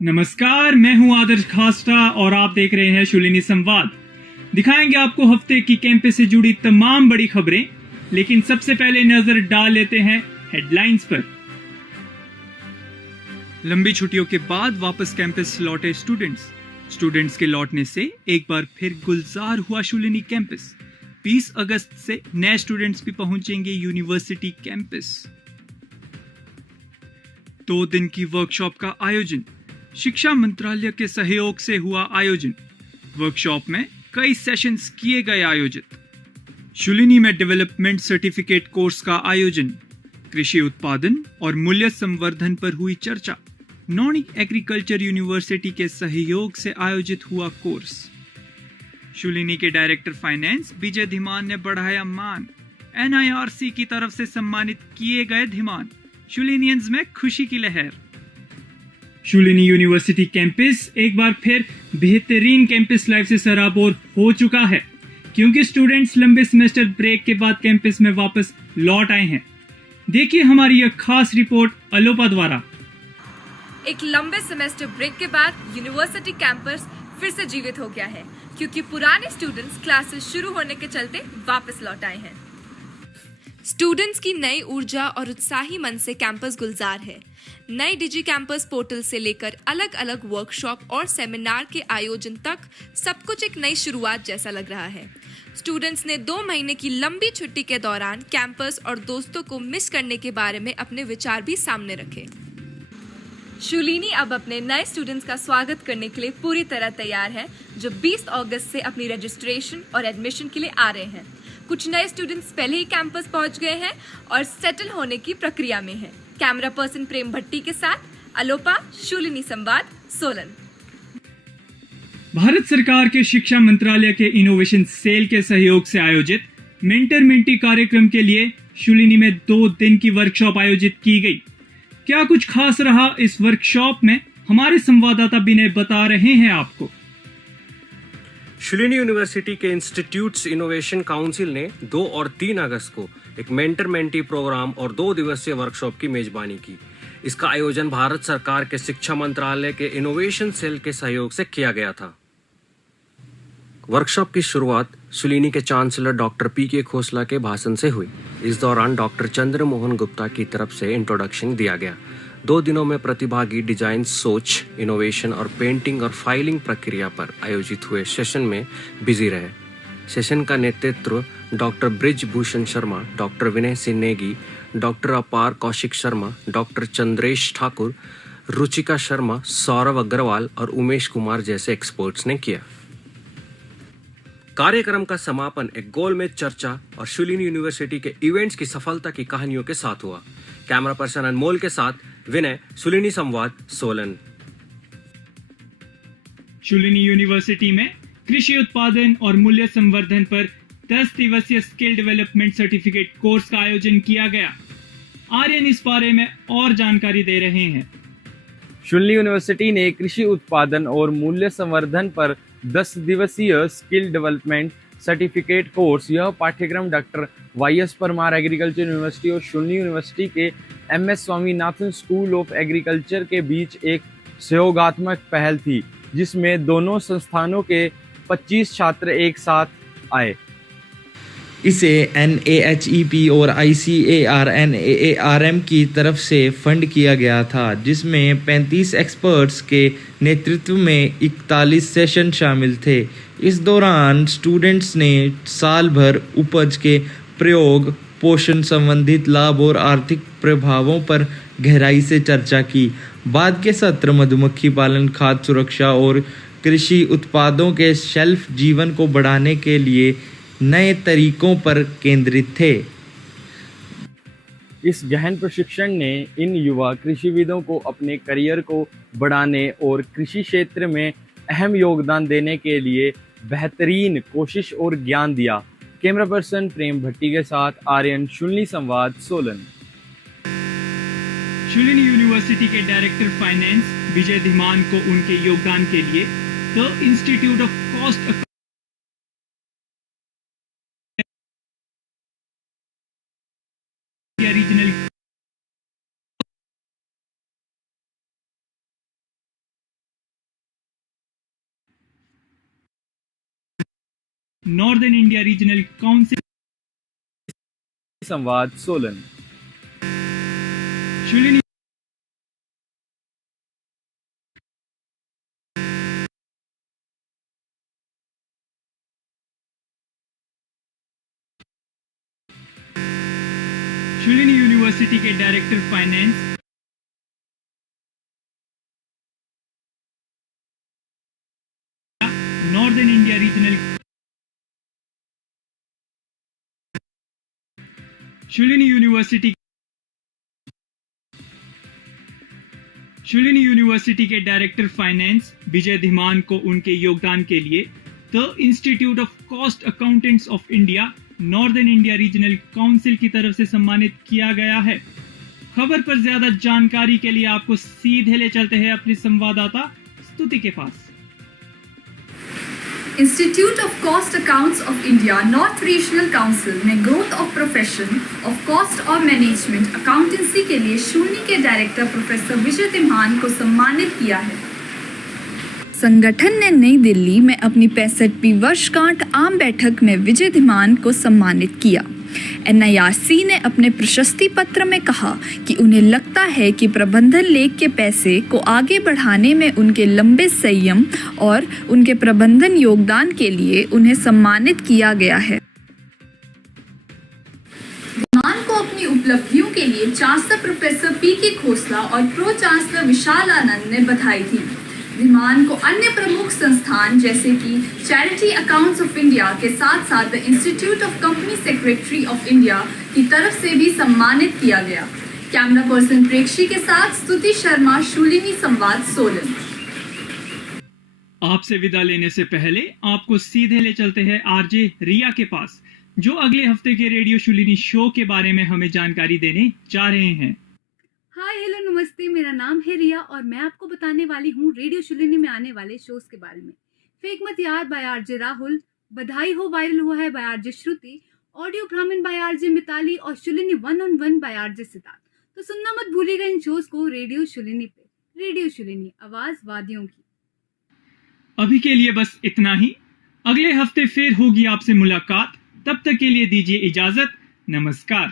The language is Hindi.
नमस्कार, मैं हूं आदर्श खास्टा और आप देख रहे हैं शुलिनी संवाद। दिखाएंगे आपको हफ्ते की कैंपस से जुड़ी तमाम बड़ी खबरें, लेकिन सबसे पहले नजर डाल लेते हैं हेडलाइंस पर। लंबी छुट्टियों के बाद वापस कैंपस लौटे स्टूडेंट्स के लौटने से एक बार फिर गुलजार हुआ शुलिनी कैंपस। 20 अगस्त से नए स्टूडेंट्स भी पहुंचेंगे यूनिवर्सिटी कैंपस। 2 दिन की वर्कशॉप का आयोजन, शिक्षा मंत्रालय के सहयोग से हुआ आयोजन। वर्कशॉप में कई सेशंस किए गए आयोजित। शुलिनी में डेवलपमेंट सर्टिफिकेट कोर्स का आयोजन, कृषि उत्पादन और मूल्य संवर्धन पर हुई चर्चा। नॉन एग्रीकल्चर यूनिवर्सिटी के सहयोग से आयोजित हुआ कोर्स। शुलिनी के डायरेक्टर फाइनेंस विजय धीमान ने बढ़ाया मान। NIRC की तरफ से सम्मानित किए गए धीमान। शुलिनियंस में खुशी की लहर। शुलिनी यूनिवर्सिटी कैंपस एक बार फिर बेहतरीन कैंपस लाइफ से सराबोर हो चुका है, क्योंकि स्टूडेंट्स लंबे सेमेस्टर ब्रेक के बाद कैंपस में वापस लौट आए हैं। देखिए हमारी यह खास रिपोर्ट अलोपा द्वारा। एक लंबे सेमेस्टर ब्रेक के बाद यूनिवर्सिटी कैंपस फिर से जीवित हो गया है, क्योंकि पुराने स्टूडेंट्स क्लासेस शुरू होने के चलते वापस लौट आए हैं। स्टूडेंट्स की नई ऊर्जा और उत्साही मन से कैंपस गुलजार है। नए डिजी कैंपस पोर्टल से लेकर अलग अलग वर्कशॉप और सेमिनार के आयोजन तक सब कुछ एक नई शुरुआत जैसा लग रहा है। स्टूडेंट्स ने 2 महीने की लंबी छुट्टी के दौरान कैंपस और दोस्तों को मिस करने के बारे में अपने विचार भी सामने रखे। शुलिनी अब अपने नए स्टूडेंट्स का स्वागत करने के लिए पूरी तरह तैयार है, जो 20 अगस्त से अपनी रजिस्ट्रेशन और एडमिशन के लिए आ रहे हैं। कुछ नए स्टूडेंट्स पहले ही कैंपस पहुंच गए हैं और सेटल होने की प्रक्रिया में हैं। कैमरा पर्सन प्रेम भट्टी के साथ अलोपा, शुलिनी संवाद, सोलन। भारत सरकार के शिक्षा मंत्रालय के इनोवेशन सेल के सहयोग से आयोजित मेंटर मेंटी कार्यक्रम के लिए शुलिनी में 2 दिन की वर्कशॉप आयोजित की गई। क्या कुछ खास रहा इस वर्कशॉप में, हमारे संवाददाता विनय बता रहे हैं आपको। शुलिनी यूनिवर्सिटी के इंस्टीट्यूट्स इनोवेशन काउंसिल ने 2 और 3 अगस्त को एक मेंटर मेंटी प्रोग्राम और 2 दिवसीय वर्कशॉप की मेजबानी की। इसका आयोजन भारत सरकार के शिक्षा मंत्रालय के इनोवेशन सेल के सहयोग से किया गया था। वर्कशॉप की शुरुआत शुलिनी के चांसलर डॉक्टर PK खोसला के भाषण से हुई। इस दौरान डॉक्टर चंद्रमोहन गुप्ता की तरफ से इंट्रोडक्शन दिया गया। 2 दिनों में प्रतिभागी डिजाइन, सोच, इनोवेशन और पेंटिंग और फाइलिंग प्रक्रिया पर आयोजित हुए सेशन में बिजी रहे। सेशन का नेतृत्व doctor Brij Bhushan Sharma, doctor Vinay Singh Negi, doctor Apar Kaushik Sharma, doctor Chandresh Thakur, Ruchika Sharma, Saurabh Agarwal और उमेश कुमार जैसे एक्सपर्ट्स ने किया। कार्यक्रम का समापन एक गोलमेज चर्चा और शुलिनी यूनिवर्सिटी के इवेंट्स की सफलता की कहानियों के साथ हुआ। कैमरा पर्सन अनमोल के साथ विनय, शुलिनी संवाद, सोलन। शुलिनी यूनिवर्सिटी में कृषि उत्पादन और मूल्य संवर्धन पर 10 दिवसीय स्किल डेवलपमेंट सर्टिफिकेट कोर्स का आयोजन किया गया। आर्यन इस बारे में और जानकारी दे रहे हैं। शुलिनी यूनिवर्सिटी ने कृषि उत्पादन और मूल्य संवर्धन पर 10 दिवसीय स्किल डेवलपमेंट सर्टिफिकेट कोर्स, यह पाठ्यक्रम doctor YS Parmar agriculture university और शुलिनी यूनिवर्सिटी के MS Swaminathan school of agriculture के बीच एक सहयोगात्मक पहल थी, जिसमें दोनों संस्थानों के 25 छात्र एक साथ आए। इसे NAHEP और ICAR-NAARM की तरफ से फंड किया गया था, जिसमें 35 एक्सपर्ट्स के नेतृत्व में 41 सेशन शामिल थे। इस दौरान स्टूडेंट्स ने साल भर उपज के प्रयोग, पोषण संबंधित लाभ और आर्थिक प्रभावों पर गहराई से चर्चा की। बाद के सत्र मधुमक्खी पालन, खाद्य सुरक्षा और कृषि उत्पादों के शेल्फ जीवन को बढ़ाने के लिए नए तरीकों पर केंद्रित थे। इस गहन प्रशिक्षण ने इन युवा कृषिविदों को अपने करियर को बढ़ाने और कृषि क्षेत्र में अहम योगदान देने के लिए बेहतरीन कोशिश और ज्ञान दिया। कैमरा पर्सन प्रेम भट्टी के साथ आर्यन, शुलिनी संवाद, सोलन। शुलिनी यूनिवर्सिटी के डायरेक्टर फाइनेंस विजय धीमान को उनके योगदान के लिए the institute of cost regional northern India regional council संवाद सोलन। शुलिनी शुलिनी यूनिवर्सिटी के director finance northern India regional Shoolini university के डायरेक्टर फाइनेंस विजय धीमान को उनके योगदान के लिए the institute of cost accountants of India northern India regional council की तरफ से सम्मानित किया गया है। खबर पर ज्यादा जानकारी के लिए आपको सीधे ले चलते हैं अपने संवाददाता स्तुति के पास। Institute of cost accounts of India north regional council ने growth of profession of cost और मैनेजमेंट अकाउंटेंसी के लिए शूलिनी के डायरेक्टर प्रोफेसर विजय धीमान को सम्मानित किया है। संगठन ने नई दिल्ली में अपनी 65वीं वर्षगांठ आम बैठक में विजय धीमान को सम्मानित किया। NIRC ने अपने प्रशस्ति पत्र में कहा कि उन्हें लगता है कि प्रबंधन लेख के पैसे को आगे बढ़ाने में उनके लंबे संयम और उनके प्रबंधन योगदान के लिए उन्हें सम्मानित किया गया है। धीमान को अपनी उपलब्धियों के लिए चांसलर प्रोफेसर PK खोसला और प्रो चांसलर विशाल आनंद ने बधाई दी। धीमान को अन्य प्रमुख संस्थान जैसे कि चैरिटी अकाउंट्स ऑफ इंडिया के साथ साथ the institute of company secretary of India की तरफ से भी सम्मानित किया गया। कैमरा पर्सन प्रेक्षी के साथ स्तुति शर्मा, शुलिनी संवाद सोलन। आपसे विदा लेने से पहले आपको सीधे ले चलते हैं आरजे रिया के पास, जो अगले हफ्ते के रेडियो शुलिनी शो के बारे में हमें जानकारी देने जा रहे हैं। हाय हेलो नमस्ते, मेरा नाम है रिया और मैं आपको बताने वाली हूँ रेडियो शुलिनी में आने वाले शोज के बारे में। फेक मत यार बाय आरजे राहुल, बधाई हो वायरल हुआ है बाय आरजे श्रुति, ऑडियो ब्राह्मण बाय आरजे मिताली और Shoolini 1-on-1 by RJ Siddharth. तो सुनना मत भूलिएगा इन शोज को रेडियो शुलिनी पे। रेडियो शुलिनी, आवाज वादियों की। अभी के लिए बस इतना ही। अगले हफ्ते फिर होगी आपसे मुलाकात। तब तक के लिए दीजिए इजाजत। नमस्कार।